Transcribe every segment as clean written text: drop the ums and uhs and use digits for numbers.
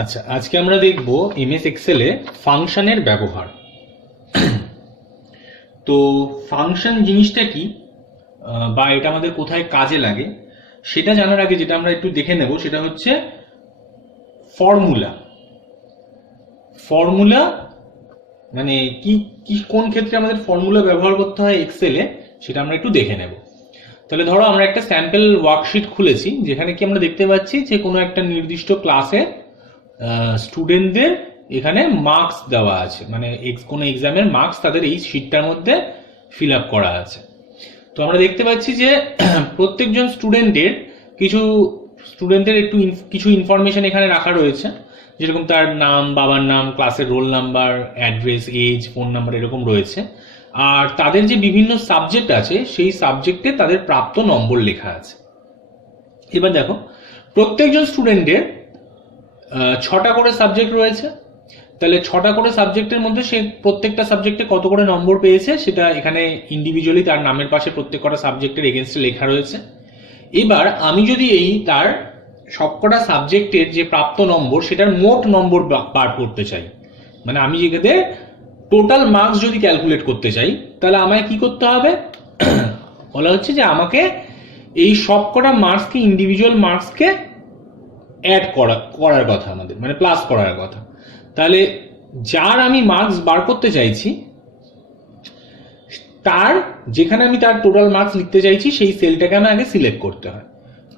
আচ্ছা, আজকে আমরা দেখব এমএস এক্সেলে ফাংশনের ব্যবহার। তো ফাংশন জিনিসটা কি বা এটা আমাদের কোথায় কাজে লাগে সেটা জানার আগে যেটা আমরা একটু দেখে নেব সেটা হচ্ছে ফর্মুলা। ফর্মুলা মানে কি কি কোন ক্ষেত্রে আমাদের ফর্মুলা ব্যবহার করতে হয় এক্সেলে সেটা আমরা একটু দেখে নেব। তাহলে ধরো আমরা একটা স্যাম্পল ওয়ার্কশিট খুলেছি, যেখানে কি আমরা দেখতে পাচ্ছি যে কোনো একটা নির্দিষ্ট ক্লাসে স্টুডেন্টদের এখানে মার্কস দেওয়া আছে, মানে কোনো এক্সামের মার্কস তাদের এই শিটটার মধ্যে ফিল আপ করা আছে। তো আমরা দেখতে পাচ্ছি যে প্রত্যেকজন স্টুডেন্টের কিছু ইনফরমেশন এখানে রাখা রয়েছে, যেরকম তার নাম, বাবার নাম, ক্লাসের roll number, address, age, phone number এরকম রয়েছে। আর তাদের যে বিভিন্ন সাবজেক্ট আছে সেই সাবজেক্টে তাদের প্রাপ্ত নম্বর লেখা আছে। এবার দেখো, প্রত্যেকজন স্টুডেন্টের 6টা করে সাবজেক্ট রয়েছে। তাহলে 6টা করে সাবজেক্টের মধ্যে সে প্রত্যেকটা সাবজেক্টে কত করে নম্বর পেয়েছে সেটা এখানে ইন্ডিভিজুয়ালি তার নামের পাশে প্রত্যেক কটা সাবজেক্টের এগেনস্টে লেখা রয়েছে। এবার আমি যদি তার সবকটা সাবজেক্টের যে প্রাপ্ত নম্বর সেটার মোট নম্বর বার করতে চাই, মানে আমি যেখানে টোটাল মার্কস যদি ক্যালকুলেট করতে চাই, তাহলে আমায় কি করতে হবে? বলা হচ্ছে যে আমাকে এই সবকটা মার্কসকে, ইন্ডিভিজুয়াল মার্কসকে অ্যাড করার কথা আমাদের, মানে প্লাস করার কথা। তাহলে যার আমি মার্কস বার করতে চাইছি তার যেখানে আমি তার টোটাল মার্কস লিখতে চাইছি সেই সেলটাকে আমি আগে সিলেক্ট করতে হয়।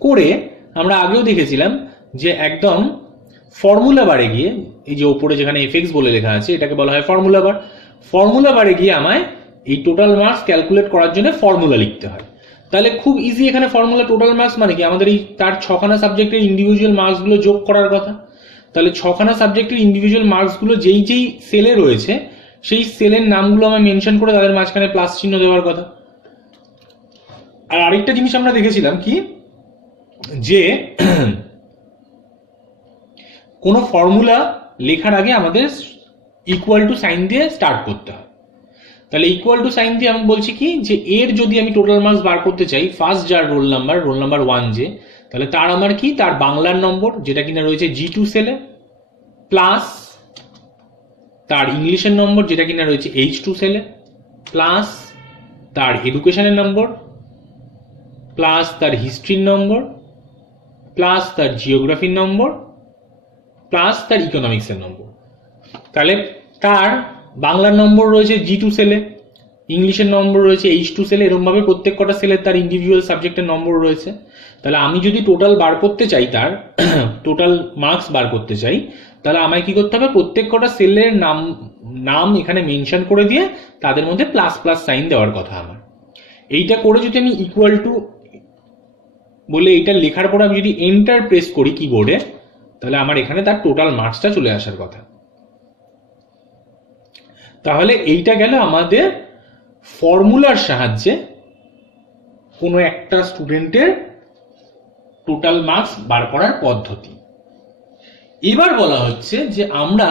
করে আমরা আগেও দেখেছিলাম যে একদম ফর্মুলা বারে গিয়ে, এই যে ওপরে যেখানে এফএক্স বলে লেখা আছে এটাকে বলা হয় ফর্মুলা বার। ফর্মুলা বারে গিয়ে আমায় এই টোটাল মার্কস ক্যালকুলেট করার জন্য ফর্মুলা লিখতে হয়। তাহলে খুব ইজি এখানে ফর্মুলা। টোটাল মার্কস মানে কি? আমাদের এই তার 6খানা সাবজেক্টের ইন্ডিভিজুয়াল মার্কসগুলো যোগ করার কথা। তাহলে 6খানা সাবজেক্টের ইন্ডিভিজুয়াল মার্কসগুলো যেই যেই সেলে রয়েছে সেই সেলের নামগুলো আমরা মেনশন করে তাদের মাঝখানে প্লাস চিহ্ন দেওয়ার কথা। আর আরেকটা জিনিস আমরা দেখেছিলাম কি, যে কোনো ফর্মুলা লেখার আগে আমাদের ইকুয়াল টু সাইন দিয়ে স্টার্ট করতে হয়। তাহলে ইকুয়াল টু সাইন দিয়ে আমি বলছি কি, যে এর যদি আমি টোটাল মার্কস বার করতে চাই, ফার্স্ট যার রোল নাম্বার 1 যে, তাহলে তার আমার কি, তার বাংলার নম্বর যেটা কিনা রয়েছে G2 সেলে, প্লাস তার ইংলিশের নম্বর যেটা কিনা রয়েছে H2 সেলে, প্লাস তার এডুকেশনের নম্বর, প্লাস তার হিস্ট্রির নম্বর, প্লাস তার জিওগ্রাফির নম্বর, প্লাস তার ইকোনমিক্সের নম্বর। তাহলে তার বাংলার নম্বর রয়েছে G2 সেলে, ইংলিশের নম্বর রয়েছে H2 সেলে, এরকম ভাবে প্রত্যেক কটা সেলের তার ইন্ডিভিজুয়াল সাবজেক্টের নম্বর রয়েছে। তাহলে আমি যদি টোটাল বার করতে চাই, তার টোটাল মার্কস বার করতে চাই, তাহলে আমায় কি করতে হবে? প্রত্যেক কটা সেলের নাম এখানে মেনশন করে দিয়ে তাদের মধ্যে প্লাস প্লাস সাইন দেওয়ার কথা আমার। এইটা করে যদি আমি ইকুয়াল টু বলে এইটা লেখার পর আমি যদি এন্টার প্রেস করি কিবোর্ডে, তাহলে আমার এখানে তার টোটাল মার্কসটা চলে আসার কথা। তাহলে এইটা গেল আমাদের ফর্মুলার সাহায্যে কোনো একটা স্টুডেন্টের টোটাল মার্কস বার করার পদ্ধতি। এবার বলা হচ্ছে যে আমরা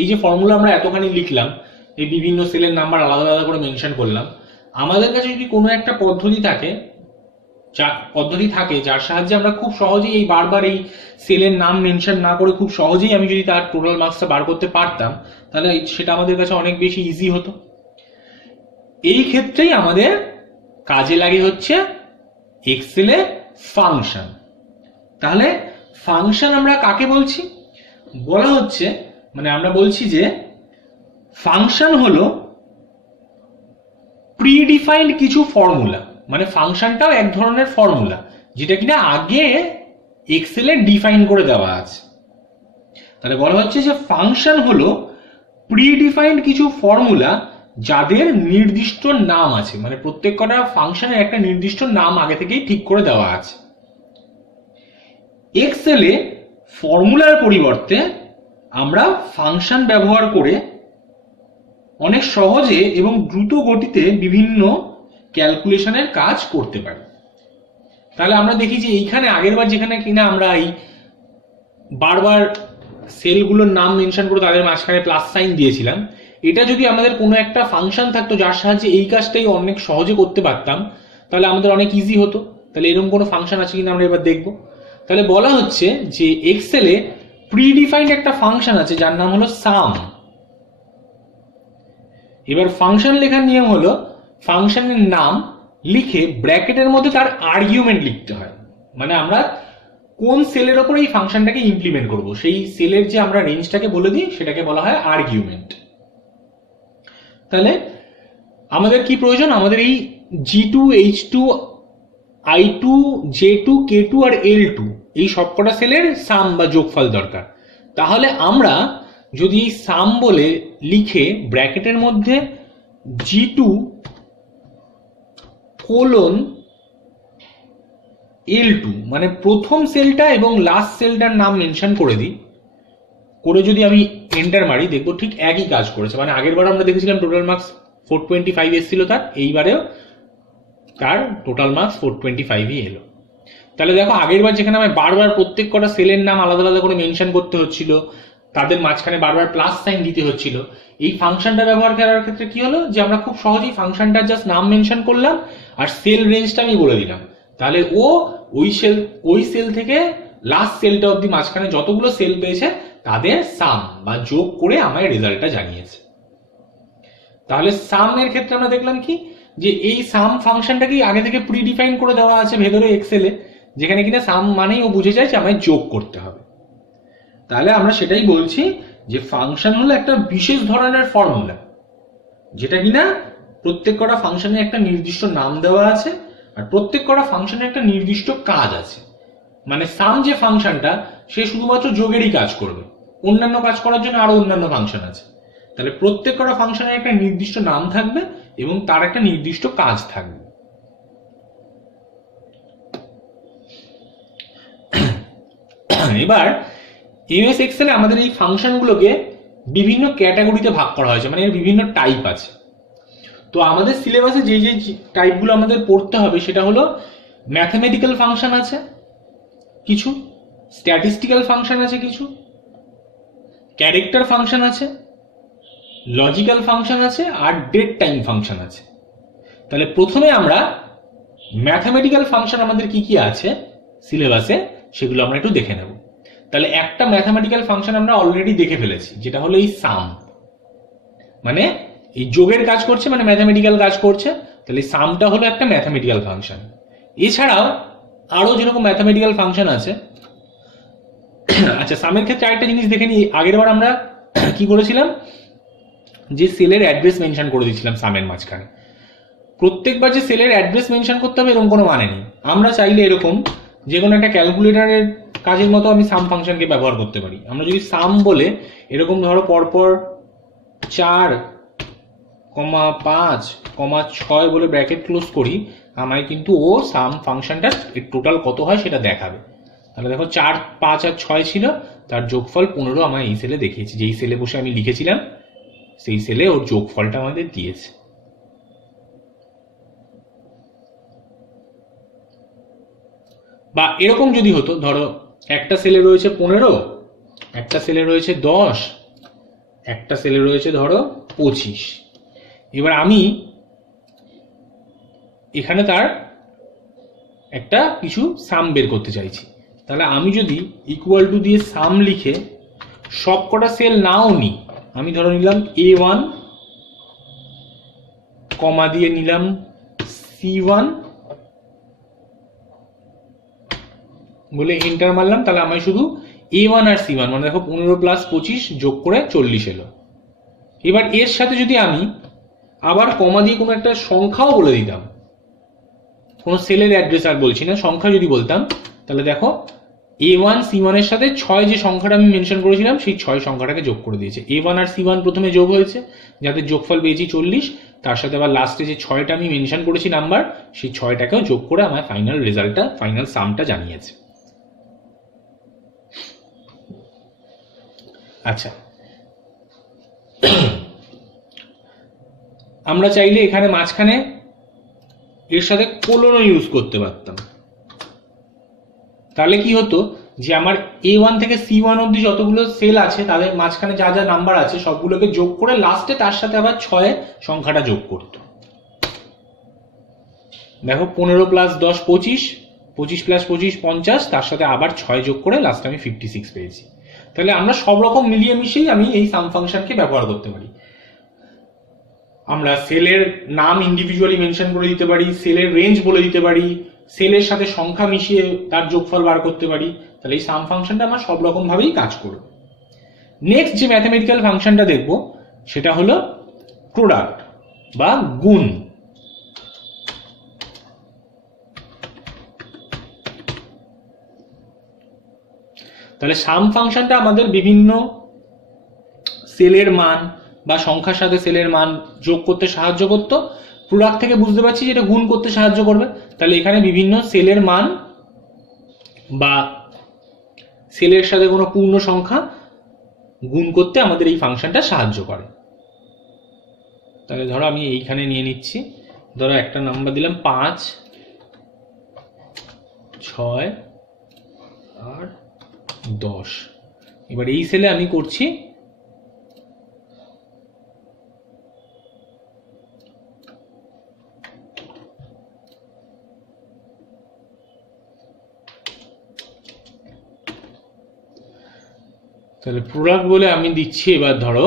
এই যে ফর্মুলা আমরা এতখানি লিখলাম, এই বিভিন্ন সেলের নাম্বার আলাদা আলাদা করে মেনশন করলাম, আমাদের কাছে যদি কোনো একটা পদ্ধতি থাকে যার সাহায্যে আমরা খুব সহজেই এই বারবার এই সেলের নাম মেনশন না করে খুব সহজেই আমি যদি তার টোটাল মার্কসটা বার করতে পারতাম, তাহলে সেটা আমাদের কাছে অনেক বেশি ইজি হতো। এই ক্ষেত্রেই আমাদের কাজে লাগে হচ্ছে এক্সেলে ফাংশন। তাহলে ফাংশন আমরা কাকে বলছি? বলা হচ্ছে, মানে আমরা বলছি যে ফাংশন হলো প্রিডিফাইন্ড কিছু ফর্মুলা, মানে ফাংশনটাও এক ধরনের ফর্মুলা যেটা কিনা আগে এক্সেলে ডিফাইন করে দেওয়া আছে। তাহলে বলা হচ্ছে যে ফাংশন হলো প্রিডিফাইন্ড কিছু ফর্মুলা যাদের নির্দিষ্ট নাম আছে, মানে প্রত্যেক কটা ফাংশনের একটা নির্দিষ্ট নাম আগে থেকেই ঠিক করে দেওয়া আছে। এক্সেলে ফর্মুলার পরিবর্তে আমরা ফাংশন ব্যবহার করে অনেক সহজে এবং দ্রুত গতিতে বিভিন্ন ক্যালকুলেশনের কাজ করতে পারি। তাহলে আমরা দেখি যে এইখানে আগেরবার যেখানে কিনা আমরা এই বারবার সেলগুলোর নাম মেনশন করে তাদের মাঝখানে প্লাস সাইন দিয়েছিলাম, এটা যদি আমাদের কোনো একটা ফাংশন থাকতো যার সাহায্যে এই কাজটাই অনেক সহজে করতে পারতাম, তাহলে আমাদের অনেক ইজি হতো। তাহলে এরকম কোনো ফাংশন আছে কিনা আমরা এবার দেখবো। তাহলে বলা হচ্ছে যে এক্সেলে প্রিডিফাইন্ড একটা ফাংশন আছে যার নাম হলো সাম। এবার ফাংশন লেখার নিয়ম হলো ফাংশনের নাম লিখে ব্র্যাকেটের মধ্যে তার আর্গুমেন্ট লিখতে হয়। মানে আমরা কোন সেলের ওপর এই ফাংশনটাকে ইমপ্লিমেন্ট করব সেই সেলের যে আমরা রেঞ্জটাকে বলে দিই সেটাকে বলা হয় আর্গুমেন্ট। তাহলে আমাদের কি প্রয়োজন, আমাদের এই G2, H2, I2, J2, K2 আর L2 এই সবকটা সেলের সাম বা যোগফল দরকার। তাহলে আমরা যদি এই সাম বলে লিখে ব্র্যাকেটের মধ্যে G2 কোলন L2 মানে প্রথম সেলটা এবং লাস্ট সেলটার নাম মেনশন করে দিই, করে যদি আমি এন্টার মারি দেখবো ঠিক একই কাজ করেছে। মানে আগের বার আমরা দেখেছিলাম টোটাল মার্কস 425 এসেছিল তার, এইবারেও তার টোটাল মার্কস 425ই এলো। তাহলে দেখো আগের বার যেখানে আমি বারবার প্রত্যেক কটা সেলের নাম আলাদা আলাদা করে মেনশন করতে হচ্ছিল, তাদের মাঝখানে বারবার প্লাস সাইন দিতে হচ্ছিল, এই ফাংশনটা ব্যবহার করার ক্ষেত্রে কি হলো যে আমরা খুব সহজেই ফাংশনটার জাস্ট নাম মেনশন করলাম আর সেল রেঞ্জটা আমি বলে দিলাম। তাহলে ও ওই সেল থেকে লাস্ট সেলটা অব্দি মাঝখানে যতগুলো সেল পেয়েছে তাদের সাম বা যোগ করে আমায় রেজাল্টটা জানিয়েছে। তাহলে সাম এর ক্ষেত্রে আমরা দেখলাম কি যে এই সাম ফাংশনটাকে আগে থেকে প্রিডিফাইন করে দেওয়া আছে ভেতরে এক্সেলে, যেখানে কিনা সাম মানেই ও বুঝে যায় যে আমায় যোগ করতে হবে। তাহলে আমরা সেটাই বলছি যে ফাংশন হলো একটা বিশেষ ধরনের ফর্মুলা যেটা কিনা প্রত্যেক কটা ফাংশনের একটা নির্দিষ্ট নাম দেওয়া আছে আর প্রত্যেক কটা ফাংশনের একটা নির্দিষ্ট কাজ আছে। মানে সাম যে ফাংশনটা সে শুধুমাত্র যোগেরই কাজ করবে, অন্যান্য কাজ করার জন্য আরো অন্যান্য ফাংশন আছে। তাহলে প্রত্যেক কটা ফাংশনের একটা নির্দিষ্ট নাম থাকবে এবং তার একটা নির্দিষ্ট কাজ থাকবে। এবার এমএস এক্সেলে আমাদের এই ফাংশনগুলোকে বিভিন্ন ক্যাটাগরিতে ভাগ করা হয়েছে, মানে এর বিভিন্ন টাইপ আছে। তো আমাদের সিলেবাসে যে যে টাইপগুলো আমাদের পড়তে হবে সেটা হলো ম্যাথমেটিক্যাল ফাংশন আছে কিছু, স্ট্যাটিস্টিক্যাল ফাংশন আছে কিছু, ক্যারেক্টার ফাংশন আছে, লজিক্যাল ফাংশন আছে আর ডেট টাইম ফাংশন আছে। তাহলে প্রথমে আমরা ম্যাথমেটিক্যাল ফাংশন আমাদের কি কি আছে সিলেবাসে সেগুলো আমরা একটু দেখে নেব। তাহলে একটা ম্যাথমেটিক্যাল ফাংশন আমরা অলরেডি দেখে ফেলেছি যেটা হলো এই সাম, মানে এই যোগের কাজ করছে, মানে ম্যাথমেটিক্যাল কাজ করছে। তাহলে সামটা হলো একটা ম্যাথমেটিক্যাল ফাংশন। এছাড়াও আরো যেরকম ম্যাথমেটিক্যাল ফাংশন আছে। আচ্ছা, সামের ক্ষেত্রে আরেকটা জিনিস দেখে নিই, আগের বার আমরা কি করেছিলাম যে সেলের অ্যাড্রেস মেনশন করে দিয়েছিলাম সামের মাঝখানে। প্রত্যেকবার যে সেলের অ্যাড্রেস মেনশন করতে হবে এরকম কোনো মানে নেই। আমরা চাইলে এরকম যে কোনো একটা ক্যালকুলেটরের কাজের মতো আমি সাম ফাংশনকে ব্যবহার করতে পারি। আমরা যদি সাম বলে এরকম ধরো পরপর 4,5,6 বলে ব্র্যাকেট ক্লোজ করি, আমায় কিন্তু ও সাম ফাংশনটা টোটাল কত হয় সেটা দেখাবে। তাহলে দেখো 4, 5 আর 6 ছিল, তার যোগফল 15 আমায় এই সেলে দেখিয়েছি। যেই সেলে বসে আমি লিখেছিলাম সেই সেলে ওর যোগফলটা আমাদের দিয়েছে। বা এরকম যদি হতো, ধরো একটা সেলে রয়েছে 15, একটা সেলে রয়েছে 10, একটা সেলে রয়েছে ধরো 25। এবার আমি এখানে তার একটা কিছু সাম বের করতে চাইছি। তাহলে আমি যদি ইকুয়াল টু দিয়ে সাম লিখে সব কটা সেল নাও নিই, আমি ধরো নিলাম A1, কমা দিয়ে নিলাম C1 বলে এন্টার মারলাম, তাহলে আমি শুধু A1 আর C1 মানে দেখো 15 + 25 যোগ করে 40 এলো। এবার এর সাথে যদি আমি আবার কমা দিয়ে কোনো একটা সংখ্যাও বলে দিতাম, কোনো সেলের অ্যাড্রেস আর বলছি না, সংখ্যা যদি বলতাম, তাহলে দেখো A1 C1 এর সাথে 6 যে সংখ্যাটা আমি মেনশন করেছিলাম সেই 6 সংখ্যাটাকে যোগ করে দিয়েছে। A1 আর C1 প্রথমে যোগ হয়েছে, যাদের যোগফল পেয়েছি 40, তার সাথে আবার লাস্টে যে 6টা আমি মেনশন করেছি নাম্বার, সেই 6টাকেও যোগ করে আমার ফাইনাল রেজাল্টটা, ফাইনাল সামটা জানিয়েছে। আচ্ছা, আমরা চাইলে এখানে মাঝখানে এর সাথে কোলনও ইউজ করতে পারতাম। তাহলে কি হতো যে আমার A1 থেকে C1 অবধি যতগুলো সেল আছে তাদের মাঝখানে যা যা নাম্বার আছে সবগুলোকে যোগ করে লাস্টে তার সাথে আবার 6 সংখ্যাটা যোগ করত। দেখো 15 + 10 25, 25 + 25 50, তার সাথে আবার 6 যোগ করে লাস্টে আমি 56 পেয়েছি। তাহলে আমরা সব রকম মিলিয়ে মিশিয়েই আমি এই সাম ফাংশনকে ব্যবহার করতে পারি। আমরা সেলের নাম ইন্ডিভিজুয়ালি মেনশন করে দিতে পারি, সেলের রেঞ্জ বলে দিতে পারি, সেলের সাথে সংখ্যা মিশিয়ে তার যোগফল বার করতে পারি। তাহলে এই সাম ফাংশনটা আমার সব রকম ভাবেই কাজ করবে। নেক্সট যে ম্যাথমেটিক্যাল ফাংশনটা দেখব সেটা হলো প্রোডাক্ট বা গুণ। তাহলে সাম ফাংশনটা আমাদের বিভিন্ন সেলের মান বা সংখ্যার সাথে সেলের মান যোগ করতে সাহায্য করতো। প্রোডাক্ট থেকে বুঝতে পারছি যে এটা গুণ করতে সাহায্য করবে। তাহলে এখানে বিভিন্ন সেলের মান বা সেলের সাথে কোনো পূর্ণ সংখ্যা গুণ করতে আমাদের এই ফাংশনটা সাহায্য করে। তাহলে ধরো আমি এইখানে নিয়ে নিচ্ছি, ধরো একটা নাম্বার দিলাম 5, 6 আর 10। এবার এই সেলে আমি করছি তাহলে প্রোডাক্ট বলে আমি দিচ্ছি এবার ধরো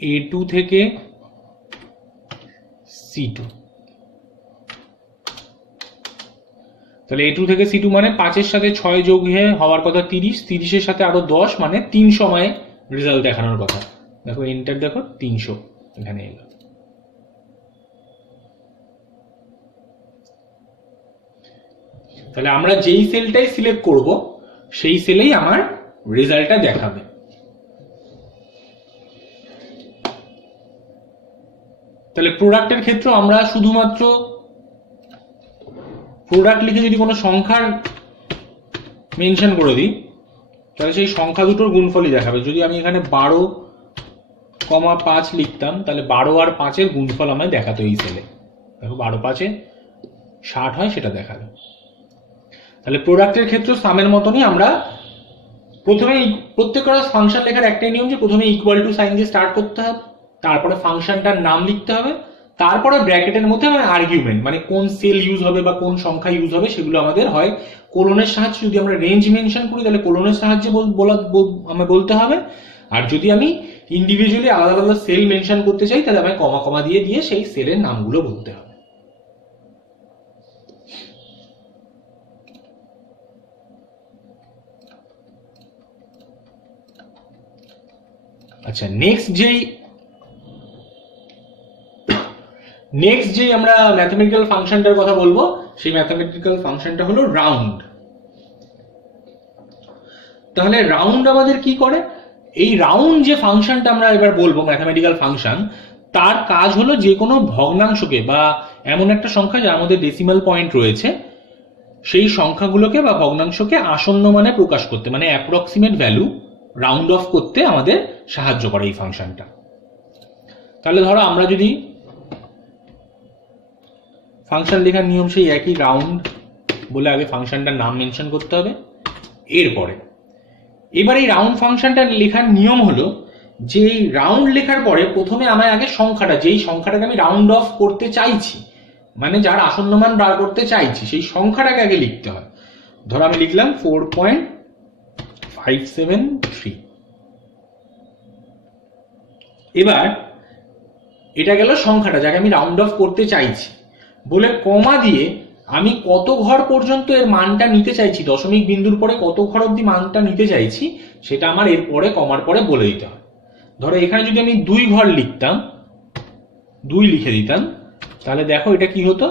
A2 থেকে C2। তাহলে A2 থেকে C2 মানে 5-এর সাথে 6 যোগ হওয়ার কথা 30, 30-এর সাথে আরো 10 মানে 300 সময়ে রেজাল্ট দেখানোর কথা। দেখো এন্টার, দেখো 300 এখানে এলো। তাহলে আমরা যেই সেলটাই সিলেক্ট করব সেই সেলেই আমার রেজাল্টটা দেখাবে। তাহলে প্রোডাক্টের ক্ষেত্রে আমরা শুধুমাত্র প্রোডাক্ট লিখে যদি কোনো সংখ্যার মেনশন করে দিই তাহলে সেই সংখ্যা দুটোর গুণফলই দেখাবে। যদি আমি এখানে 12,5 লিখতাম তাহলে 12 আর 5-এর গুণফল আমায় দেখাতো এই সেলে। দেখো 12-5-এ 60 হয়, সেটা দেখালো। তাহলে প্রোডাক্টের ক্ষেত্রে সামের মতনই আমরা প্রথমে প্রত্যেকটা ফাংশন লেখার একটাই নিয়ম যে প্রথমে ইকুয়াল টু সাইন দিয়ে স্টার্ট করতে হবে, তারপরে ফাংশনটার নাম লিখতে হবে, তারপরে ব্র্যাকেটের মধ্যে আর্গুমেন্ট মানে কোন সেল ইউজ হবে বা কোন সংখ্যা ইউজ হবে সেগুলো আমাদের হয় কোলনের সাহায্যে। যদি আমরা রেঞ্জ মেনশন করি তাহলে কোলনের সাহায্যে আমায় বলতে হবে। আর যদি আমি ইন্ডিভিজুয়ালি আলাদা আলাদা সেল মেনশন করতে চাই তাহলে আমায় কমা কমা দিয়ে দিয়ে সেই সেলের নামগুলো বলতে হবে। আচ্ছা, নেক্সট যেই আমরা ম্যাথমেটিক্যাল ফাংশনটার কথা বলবো সেই ম্যাথমেটিক্যাল ফাংশনটা হলো রাউন্ড। তাহলে রাউন্ড আমাদের কি করে? এই রাউন্ড যে ফাংশনটা আমরা এবার বলবো ম্যাথমেটিক্যাল ফাংশন, তার কাজ হলো যে কোনো ভগ্নাংশকে বা এমন একটা সংখ্যা যার মধ্যে ডেসিমাল পয়েন্ট রয়েছে সেই সংখ্যাগুলোকে বা ভগ্নাংশকে আসন্ন মানে প্রকাশ করতে, মানে অ্যাপ্রক্সিমেট ভ্যালু রাউন্ড অফ করতে আমাদের সাহায্য করে এই ফাংশনটা। তাহলে ধরো আমরা যদি ফাংশন লেখার নিয়ম সেই একই, রাউন্ড বলে আগে ফাংশনটার নাম মেনশন করতে হবে। এবার এই রাউন্ড ফাংশনটা লেখার নিয়ম হলো যে রাউন্ড লেখার পরে প্রথমে আমায় আগে সংখ্যাটা, যেই সংখ্যাটাকে আমি রাউন্ড অফ করতে চাইছি মানে যার আসন্ন মান বার করতে চাইছি সেই সংখ্যাটাকে আগে লিখতে হয়। ধরো আমি লিখলাম 4.573। এবার এটা গেল সংখ্যাটা যাকে আমি রাউন্ড অফ করতে চাইছি বলে কমা দিয়ে আমি কত ঘর পর্যন্ত এর মানটা নিতে চাইছি, দশমিক বিন্দুর পরে কত ঘর অব্দি মানটা নিতে চাইছি সেটা আমার এর পরে কমার পরে বলে দিতে হয়। ধরো এখানে যদি আমি 2 ঘর লিখতাম, 2 লিখে দিতাম, তাহলে দেখো এটা কি হতো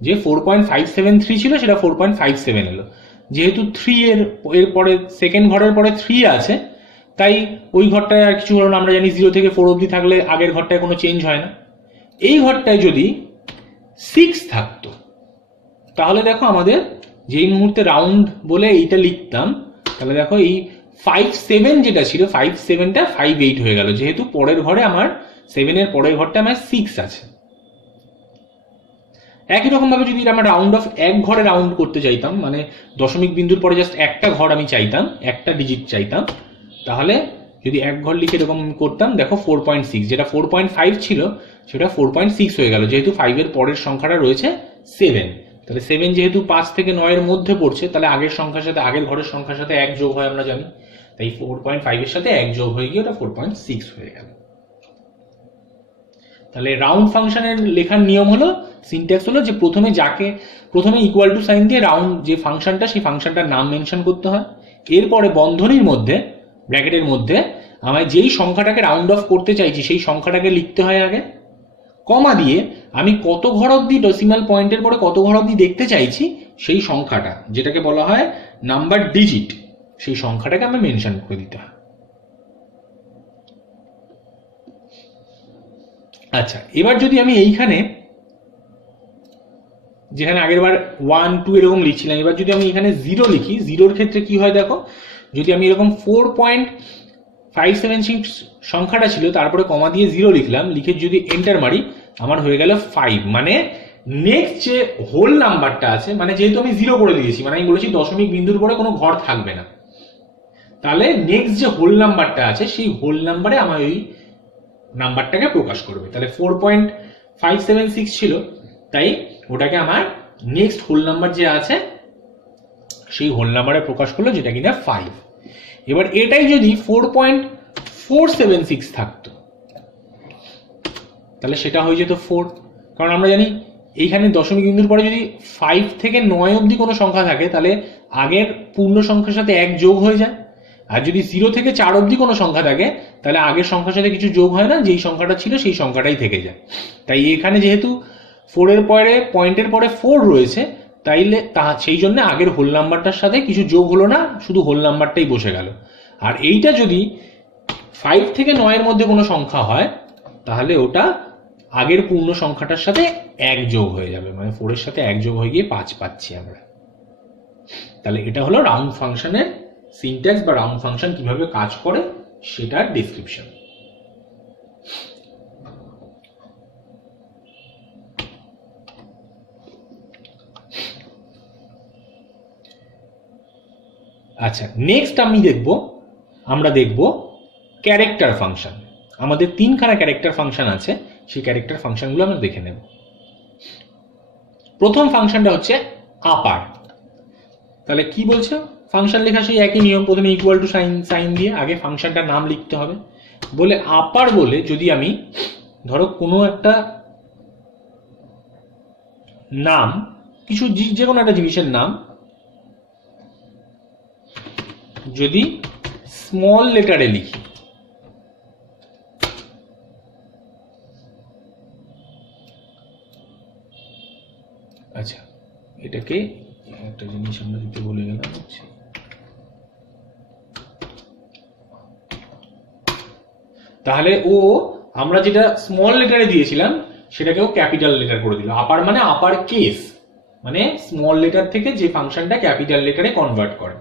যে 4.573 ছিল সেটা 4.57 এলো। যেহেতু 3 এর পরে সেকেন্ড ঘরের পরে 3 আছে তাই ওই ঘরটায় আর কিছু হলো না। আমরা জানি 0 থেকে 4 অবধি থাকলে আগের ঘরটায় কোনো চেঞ্জ হয় না। এই ঘরটায় যদি 6 থাকতো তাহলে দেখো আমাদের যেই মুহূর্তে রাউন্ড বলে এইটা লিখতাম তাহলে দেখো এই 57 যেটা ছিল 57টা 58 হয়ে গেল, যেহেতু পরের ঘরে আমার 7 এর পরের ঘরটা আমার 6 আছে। একই রকম ভাবে যদি আমরা রাউন্ড অফ এক ঘরে রাউন্ড করতে চাইতাম মানে দশমিক বিন্দুর পরে জাস্ট একটা ঘর আমি চাইতাম, একটা ডিজিট চাইতাম, তাহলে যদি এক ঘর লিখে এরকম করতাম দেখো 4.6 যেটা 4.5 ছিল সেটা 4.6 হয়ে গেল, যেহেতু 5 এর পরের সংখ্যাটা রয়েছে 7। তাহলে 7 যেহেতু 5 থেকে 9 এর মধ্যে পড়ছে, তাহলে আগের সংখ্যার সাথে আগের ঘরের সংখ্যার সাথে 1 যোগ হয় আমরা জানি, তাই 4.5 এর সাথে 1 যোগ হয়ে গিয়ে ওটা 4.6 হয়ে গেল। তাহলে রাউন্ড ফাংশনের লেখার নিয়ম হলো, সিনট্যাক্স হলো যে প্রথমে ইকুয়াল টু সাইন দিয়ে রাউন্ড যে ফাংশনটা, সেই ফাংশনটার নাম মেনশন করতে হয়। এরপরে বন্ধনীর মধ্যে, ব্র্যাকেটের মধ্যে আমায় যেই সংখ্যাটাকে রাউন্ড অফ করতে চাইছি সেই সংখ্যাটাকে লিখতে হয় আগে, কমা দিয়ে আমি কত ঘর অব্দি ডেসিমাল পয়েন্টের পরে কত ঘর অব্দি দেখতে চাইছি সেই সংখ্যাটা, যেটাকে বলা হয় নাম্বার ডিজিট, সেই সংখ্যাটাকে আমি মেনশন করে দিতে হয়। আচ্ছা, এবার যদি আমি এইখানে, যেখানে আগের বার 1 2 এরকম লিখছিলাম, এবার যদি আমি এখানে 0 লিখি, 0-র ক্ষেত্রে কি হয় দেখো, যদি আমি এরকম 4.576 সংখ্যাটা ছিল, তারপরে কমা দিয়ে 0 লিখলাম, লিখে যদি এন্টার মারি, আমার হয়ে গেল 5। মানে নেক্সট যে হোল নাম্বারটা আছে, মানে যেহেতু আমি 0 করে দিয়েছি, মানে আমি বলেছি দশমিক বিন্দুর পরে কোনো ঘর থাকবে না, তাহলে নেক্সট যে হোল নাম্বারটা আছে সেই হোল নাম্বারে আমার ওই নাম্বারটাকে প্রকাশ করবে। তাহলে 4.576 ছিল, তাই ওটাকে আমার নেক্সট হোল নাম্বার যে আছে সেই হোল নাম্বারে প্রকাশ করলো, যেটা কিনা 5। এবার এটাই যদি 4.476 থাকতো, তাহলে সেটা হয়ে যেত 4। কারণ আমরা জানি এইখানে দশমিক বিন্দুর পরে যদি 5 থেকে 9 অবধি কোনো সংখ্যা থাকে, তাহলে আগের পূর্ণ সংখ্যার সাথে 1 যোগ হয়ে যায়। আর যদি 0 থেকে 4 অবধি কোনো সংখ্যা থাকে, তাহলে আগের সংখ্যার সাথে কিছু যোগ হয় না, যেই সংখ্যাটা ছিল সেই সংখ্যাটাই থেকে যায়। তাই এখানে যেহেতু 4 এর পরে পয়েন্টের পরে 4 রয়েছে, তাইলে সেই জন্য আগের হোল নাম্বারটার সাথে কিছু যোগ হলো না, শুধু হোল নাম্বারটাই বসে গেল। আর এইটা যদি 5 থেকে 9 এর মধ্যে কোনো সংখ্যা হয়, তাহলে ওটা আগের পূর্ণ সংখ্যাটার সাথে 1 যোগ হয়ে যাবে, মানে 4 এর সাথে 1 যোগ হয়ে গিয়ে 5 পাচ্ছি আমরা। তাহলে এটা হলো রাউন্ড ফাংশনের সিনট্যাক্স, বা রাউন্ড ফাংশন কিভাবে কাজ করে সেটার ডেসক্রিপশন। আচ্ছা, নেক্সট আমরা দেখব ক্যারেক্টার ফাংশন। আমাদের 3খানা ক্যারেক্টার ফাংশন আছে, সেই ক্যারেক্টার ফাংশনগুলো আমরা দেখে নেব। প্রথম ফাংশনটা হচ্ছে আপার। তাহলে কি বলছে, ফাংশন লেখা সেই একই নিয়ম, প্রথমে ইকুয়াল টু সাইন দিয়ে আগে ফাংশনটার নাম লিখতে হবে। বলে আপার বলে যদি আমি ধরো কোনো একটা নাম, কিছু যে কোনো একটা জিনিসের নাম যদি স্মল লেটারে লিখি, আচ্ছা এটাকে একটা জিনিস আমরা দিতে বলে গেলাম, তাহলে আমরা যেটা স্মল লেটারে দিয়েছিলাম সেটাকেও ক্যাপিটাল লেটার করে দিল। আপার মানে আপার কেস, মানে স্মল লেটার থেকে যে ফাংশনটা ক্যাপিটাল লেটারে কনভার্ট করে।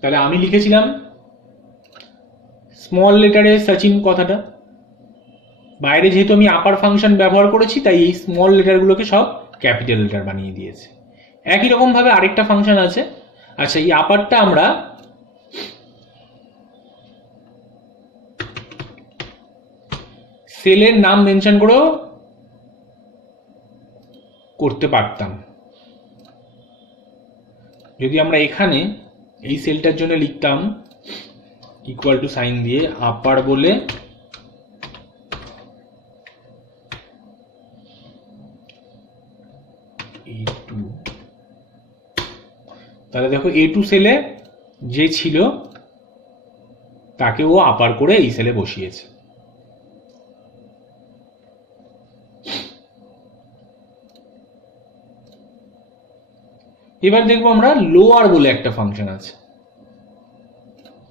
তাহলে আমি লিখেছিলাম স্মল লেটারে সচিন কথাটা, বাইরে যেহেতু আমি আপার ফাংশন ব্যবহার করেছি, তাই এই স্মল লেটারগুলোকে সব ক্যাপিটাল লেটার বানিয়ে দিয়েছে। একই রকম ভাবে আরেকটা ফাংশন আছে। আচ্ছা, এই আপারটা আমরা সেলের নাম মেনশন করেও করতে পারতাম। যদি আমরা এখানে এই সেলটার জন্য লিখতাম ইকুয়াল টু সাইন দিয়ে আপার বলে A2, তাহলে দেখো A2 সেলে যে ছিল তাকে ও আপার করে এই সেলে বসিয়েছে। এবার দেখবো আমরা লোয়ার বলে একটা ফাংশন আছে,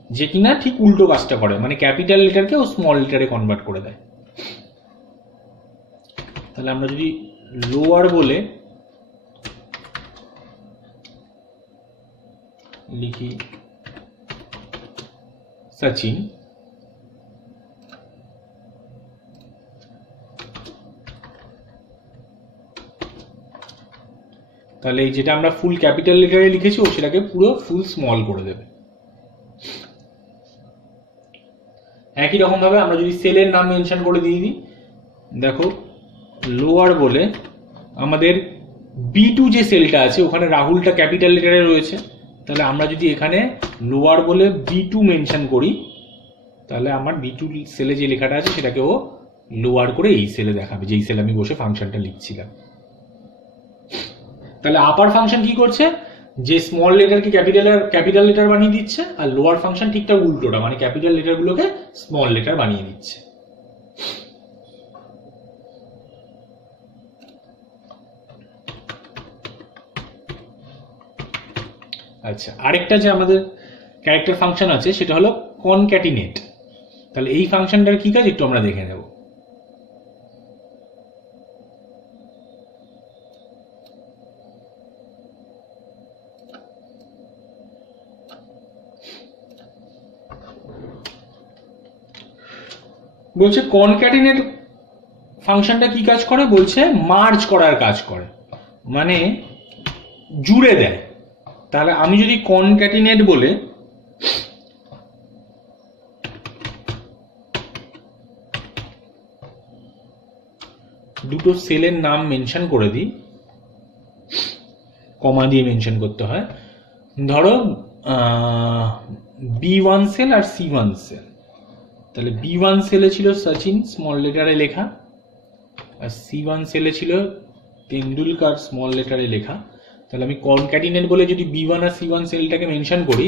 যে কিনা ঠিক উল্টো কাজটা করে, মানে ক্যাপিটাল লেটারকে ও স্মল লেটারে কনভার্ট করে দেয়। তাহলে আমরা যদি লোয়ার বলে লিখি সচিন, তাহলে যেটা আমরা ফুল ক্যাপিটাল লেটারে লিখেছি ও সেটাকে পুরো ফুল স্মল করে দেবে। একই রকম ভাবে আমরা যদি সেলের নাম মেনশন করে দিয়ে দিই, দেখো লোয়ার বলে আমাদের B2 যে সেলটা আছে ওখানে রাহুলটা ক্যাপিটাল লেটারে রয়েছে, তাহলে আমরা যদি এখানে লোয়ার বলে B2 মেনশন করি তাহলে আমার B2 সেলে যে লেখাটা আছে সেটাকে ও লোয়ার করে এই সেলে দেখাবে, যেই সেলে আমি বসে ফাংশনটা লিখছিলাম। তাহলে আপার ফাংশন কি করছে, যে স্মল লেটারকে ক্যাপিটাল লেটার বানিয়ে দিচ্ছে, আর লোয়ার ফাংশন ঠিকঠাক উল্টোটা, মানে ক্যাপিটাল লেটারগুলোকে স্মল লেটার বানিয়ে দিচ্ছে। আচ্ছা, আরেকটা যে আমাদের ক্যারেক্টার ফাংশন আছে সেটা হলো কনক্যাটিনেট। তাহলে এই ফাংশনটার কি কাজ একটু আমরা দেখে নেব। বলছে কনক্যাটিনেট ফাংশনটা কি কাজ করে, বলছে মার্জ করার কাজ করে, মানে জুড়ে দেয়। তাহলে আমি যদি কনক্যাটিনেট বলে দুটো সেলের নাম মেনশন করে দিই, কমা দিয়ে মেনশন করতে হয়, ধরো B1 সেল আর C1 সেল। তাহলে B1 সেলে ছিল সচিন স্মল লেটারে লেখা, আর C1 সেলে ছিল তেন্ডুলকার স্মল লেটারে লেখা। তাহলে আমি কনক্যাটিনেট বলে যদি B1 আর C1 সেলটাকে মেনশন করি,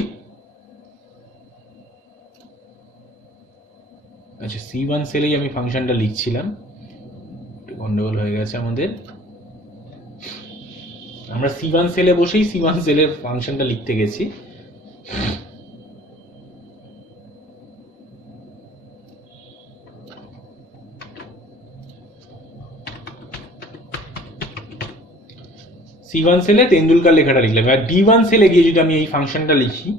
আচ্ছা C1 সেলেই আমি ফাংশনটা লিখছিলাম, একটু গন্ডগোল হয়ে গেছে আমাদের। আমরা C1 সেলে বসেই C1 সেলের ফাংশনটা লিখতে গেছি। C1 সেলে তেন্ডুলকার লেখাটা লিখলাম। এবার B1 সেলে গিয়ে যদি আমি এই ফাংশনটা লিখি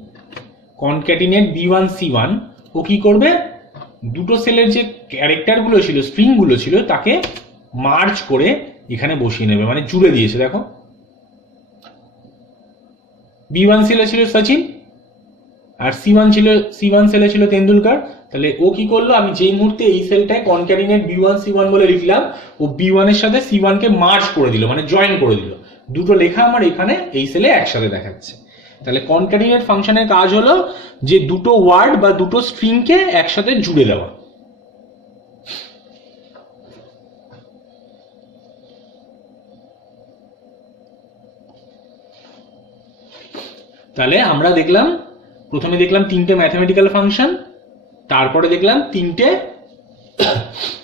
কনক্যাটিনেট B1 C1, ও কি করবে, দুটো সেলের যে ক্যারেক্টারগুলো ছিল, স্ট্রিংগুলো ছিল, তাকে মার্জ করে এখানে বসিয়ে নেবে, মানে জুড়ে দিয়েছে। দেখো B1 সেলে ছিল সচিন আর C1 সেলে ছিল তেন্ডুলকার। তাহলে ও কি করলো, আমি যেই মুহূর্তে এই সেলটায় কনক্যাটিনেট B1 C1 বলে লিখলাম, ও B1 এর সাথে C1 কে মার্জ করে দিল, মানে জয়েন করে দিল। দুটো লেখা আমার এখানে এই সেলে একসাথে দেখাচ্ছে। তাহলে কনক্যাটিনেট ফাংশনের কাজ হলো যে দুটো ওয়ার্ড বা দুটো স্ট্রিংকে একসাথে জুড়ে দেওয়া। তাহলে আমরা দেখলাম, প্রথমে দেখলাম তিনটে ম্যাথমেটিক্যাল ফাংশন, তারপরে দেখলাম তিনটে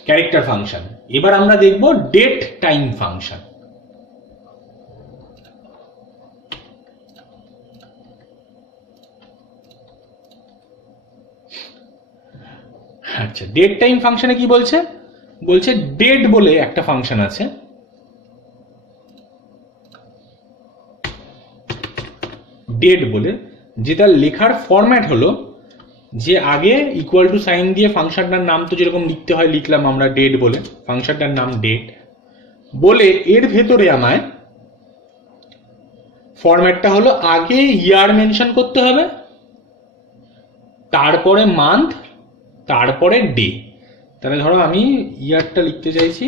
ক্যারেক্টার ফাংশন। এবার আমরা দেখব ডেট টাইম ফাংশন। আচ্ছা, ডেট টাইম ফাংশনে কি বলছে, বলছে ডেট বলে একটা ফাংশন আছে, ডেট বলে, যেটা লেখার ফরম্যাট হলো যে আগে ইকুয়াল টু সাইন দিয়ে ফাংশনটার নাম তো যেরকম লিখতে হয় লিখলাম আমরা ডেট বলে, ফাংশনটার নাম ডেট বলে, এর ভেতরে আমায় ফরম্যাটটা হলো আগে ইয়ার মেনশন করতে হবে, তারপরে মান্থ, তারপরে ডে। তাহলে ধরো আমি ইয়ারটা লিখতে চাইছি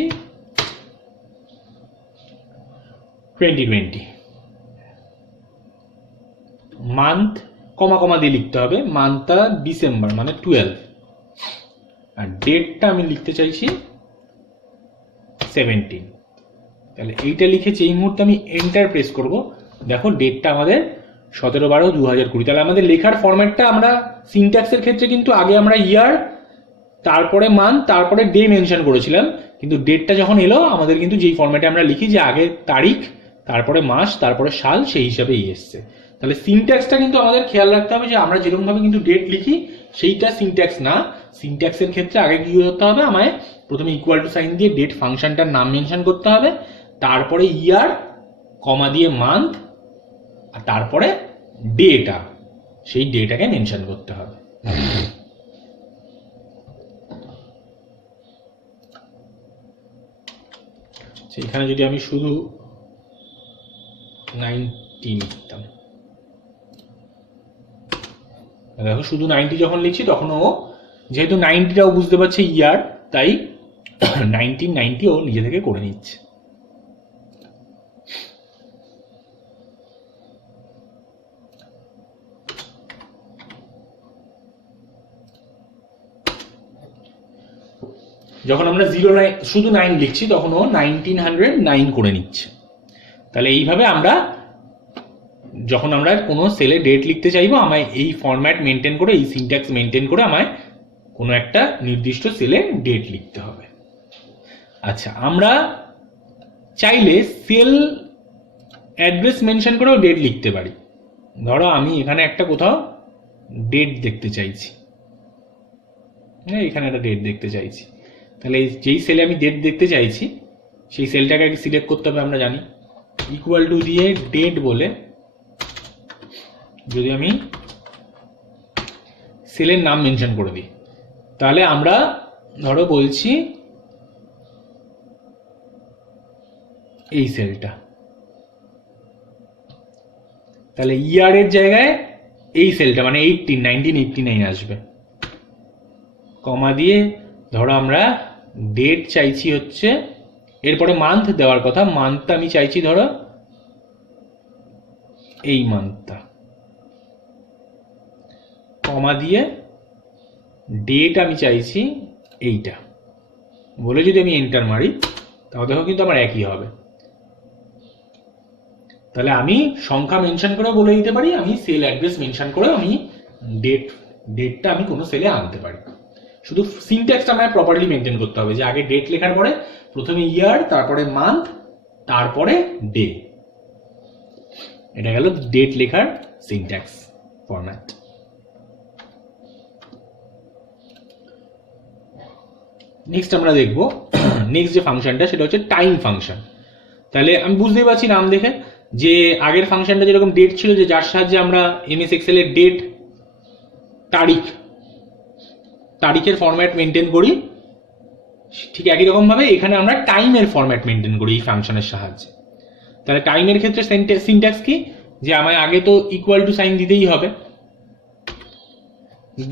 2020, মান্থ কমা কমা দিয়ে লিখতে হবে, মান্থটা ডিসেম্বর মানে 12, আর ডেটটা আমি লিখতে চাইছি 17। তাহলে এইটা লিখেছি, এই মুহূর্তে আমি এন্টার প্রেস করব, দেখো ডেটটা আমাদের 17/12/2020। তাহলে আমাদের লেখার ফরম্যাটটা আমরা সিনট্যাক্সের ক্ষেত্রে কিন্তু আগে আমরা ইয়ার, তারপরে মান্থ, তারপরে ডে মেনশন করেছিলাম, কিন্তু ডেটটা যখন এলো আমাদের কিন্তু যেই ফরম্যাটে আমরা লিখি যে আগে তারিখ, তারপরে মাস, তারপরে সাল, সেই হিসাবেই এসছে। তাহলে সিনট্যাক্সটা কিন্তু আমাদের খেয়াল রাখতে হবে যে আমরা যেরকম ভাবে কিন্তু ডেট লিখি সেইটা সিনট্যাক্স না। সিনট্যাক্সের ক্ষেত্রে আগে কি করতে হবে, আমায় প্রথমে ইকুয়াল টু সাইন দিয়ে ডেট ফাংশনটার নাম মেনশন করতে হবে, তারপরে ইয়ার কমা দিয়ে মান্থ, আর তারপরে ডেটা, সেই ডেটাকে মেনশন করতে হবে। এখানে যদি আমি শুধু 90 লিখতাম, দেখো শুধু 90 যখন লিখছি তখন ও যেহেতু 90টাও বুঝতে পারছে ইয়ার, তাই 1990 ও নিজে থেকে করে নিচ্ছে। যখন আমরা 09 শুধু 9 লিখছি তখন ও 1909 করে নিচ্ছে। তাহলে এইভাবে আমরা যখন আমরা কোনো সেলে ডেট লিখতে চাইবো, আমায় এই ফরম্যাট মেনটেন করে, এই সিনট্যাক্স মেনটেন করে আমায় কোনো একটা নির্দিষ্ট সেলে ডেট লিখতে হবে। আচ্ছা, আমরা চাইলে সেল অ্যাড্রেস মেনশন করেও ডেট লিখতে পারি। ধরো আমি এখানে একটা কোথাও ডেট দেখতে চাইছি, হ্যাঁ এখানে একটা ডেট দেখতে চাইছি, তাহলে যেই সেলে আমি ডেট দেখতে চাইছি সেই সেলটাকে আগে সিলেক্ট করতে হবে। আমরা জানি ইকুয়াল টু দিয়ে ডেট বলে যদি আমি সেলের নাম মেনশন করে দিই, তাহলে আমরা ধরো বলছি এই সেলটা, তাহলে ইয়ারের জায়গায় এই সেলটা মানে 1989 আসবে। কমা দিয়ে ধরো আমরা ডেট চাইছি হচ্ছে, এরপরে মান্থ দেওয়ার কথা, মান্থটা আমি চাইছি ধরো এই মান্থটা, কমা দিয়ে ডেট আমি চাইছি এইটা বলে যদি আমি এন্টার মারি তাহলে দেখো কিন্তু আমার একই হবে। তাহলে আমি সংখ্যা মেনশন করে বলে দিতে পারি, আমি সেল অ্যাড্রেস মেনশন করে আমি ডেটটা আমি কোনো সেলে আনতে পারি। শুধু সিনট্যাক্সটা আমায় প্রপারলি মেনটেন করতে হবে, যে আগে ডেট লেখার পরে প্রথমে ইয়ার, তারপরে মান্থ, তারপরে ডে। এটা গেল ডেট লেখার সিনট্যাক্স ফরম্যাট। নেক্সট আমরা দেখব নেক্সট যে ফাংশনটা সেটা হচ্ছে টাইম ফাংশন। তাহলে আমি বুঝতেই পারছি নাম দেখে যে আগের ফাংশনটা যেরকম ডেট ছিল, যে যার সাহায্যে আমরা এমএস এক্সেল এর ডেট তারিখের ফরম্যাট মেনটেন করি, ঠিক একই রকম ভাবে এখানে আমরা টাইমের ফরম্যাট মেনটেন করি এই ফাংশনের সাহায্যে। তাহলে টাইমের ক্ষেত্রে সিনট্যাক্স কি, যে আমায় আগে তো ইকুয়াল টু সাইন দিতেই হবে,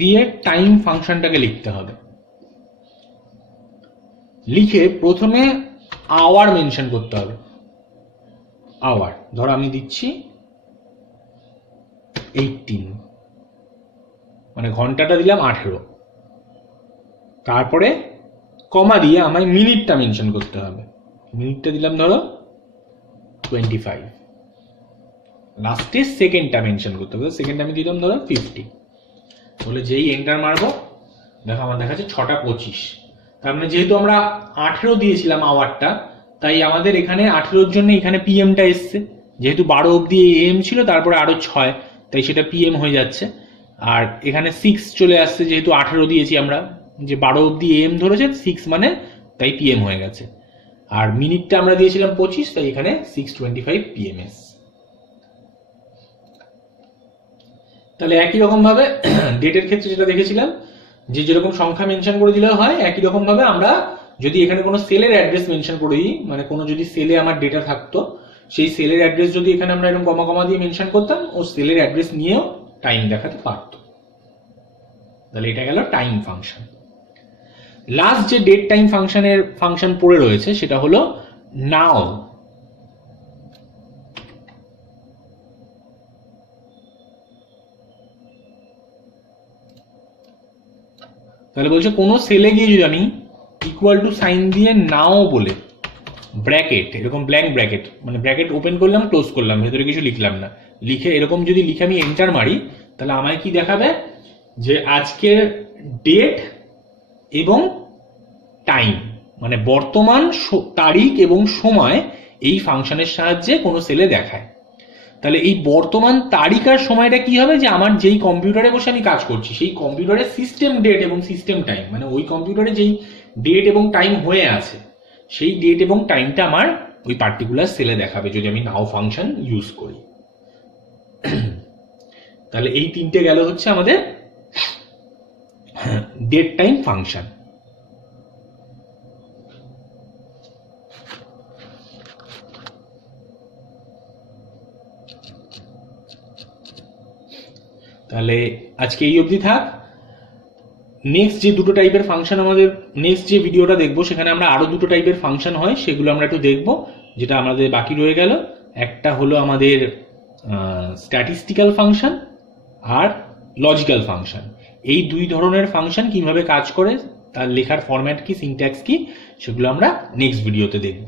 দিয়ে টাইম ফাংশনটাকে লিখতে হবে। লিখে প্রথমে আওয়ার মেনশন করতে হবে। আওয়ার ধরো আমি দিচ্ছি 18, মানে ঘন্টাটা দিলাম 18, তারপরে কমা দিয়ে আমায় মিনিটটা মেনশন করতে হবে। মিনিটটা দিলাম ধরো 25, লাস্টে সেকেন্ডটা মেনশন করতে হবে। সেকেন্ড আমি দিলাম ধরো 50, বলে যেই এন্টার মারবো দেখো আমার দেখাচ্ছে 6:25। তার মানে যেহেতু আমরা 18 দিয়েছিলাম আওয়ারটা, তাই আমাদের এখানে 18-র জন্য এখানে পিএমটা এসছে, যেহেতু 12 অব্দি এম ছিল তারপরে আরো 6, তাই সেটা পিএম হয়ে যাচ্ছে। আর এখানে 6 চলে আসছে, যেহেতু 18 দিয়েছি আমরা, যে 12 অব্দি এম ধরেছে 6 মানে, তাই পিএম হয়ে গেছে। আর মিনিটটা আমরা দিয়েছিলাম 25, তাই এখানে 6:25 পিএমএস। তাহলে একই রকম ভাবে ডেটের ক্ষেত্রে যেটা দেখেছিলাম, যে যেরকম সংখ্যা মেনশন করে দিলে হয়, একই রকম ভাবে আমরা যদি এখানে কোনো সেলের অ্যাড্রেস মেনশন করে দিই, মানে কোনো যদি সেলে আমার ডেটা থাকতো, সেই সেলের অ্যাড্রেস যদি এখানে আমরা এরকম কমা কমা দিয়ে মেনশন করতাম, ও সেলের অ্যাড্রেস নিয়েও টাইম দেখাতে পারতো। তাহলে এটা গেল টাইম ফাংশন। লাস্ট যে ডেট টাইম ফাংশন পড়ে রয়েছে সেটা হলো নাও। তাহলে বলছে কোনো সেলে গিয়ে যদি আমি ইকুয়াল টু সাইন দিয়ে নাও বলে ব্র্যাকেট, এরকম ব্ল্যাঙ্ক ব্র্যাকেট, মানে ব্র্যাকেট ওপেন করলাম ক্লোজ করলাম, ভেতরে কিছু লিখলাম না, লিখে এরকম যদি লিখে আমি এন্টার মারি, তাহলে আমায় কি দেখাবে, যে আজকের ডেট এবং টাইম, মানে বর্তমান তারিখ এবং সময় এই ফাংশনের সাহায্যে কোনো সেলে দেখায়। তাহলে এই বর্তমান তারিখ আর সময়টা কি হবে, যে আমার যেই কম্পিউটারে বসে আমি কাজ করছি সেই কম্পিউটারের সিস্টেম ডেট এবং সিস্টেম টাইম, মানে ওই কম্পিউটারে যেই ডেট এবং টাইম হয়ে আছে সেই ডেট এবং টাইমটা আমার ওই পার্টিকুলার সেলে দেখাবে যদি আমি নাও ফাংশন ইউজ করি। তাহলে এই তিনটে গেল হচ্ছে আমাদের ডেট টাইম ফাংশন। তাহলে আজকে এই অবধি থাক। নেক্সট যে দুটো টাইপের ফাংশন আমাদের নেক্সট যে ভিডিওটা দেখবো, সেখানে আমরা আরো দুটো টাইপের ফাংশন হয় সেগুলো আমরা একটু দেখবো, যেটা আমাদের বাকি রয়ে গেল। একটা হলো আমাদের স্ট্যাটিস্টিক্যাল ফাংশন আর লজিক্যাল ফাংশন। এই দুই ধরনের ফাংশন কিভাবে কাজ করে তার লেখার ফরম্যাট কি, সিনট্যাক্স কি, সেগুলো আমরা নেক্সট ভিডিওতে দেখব।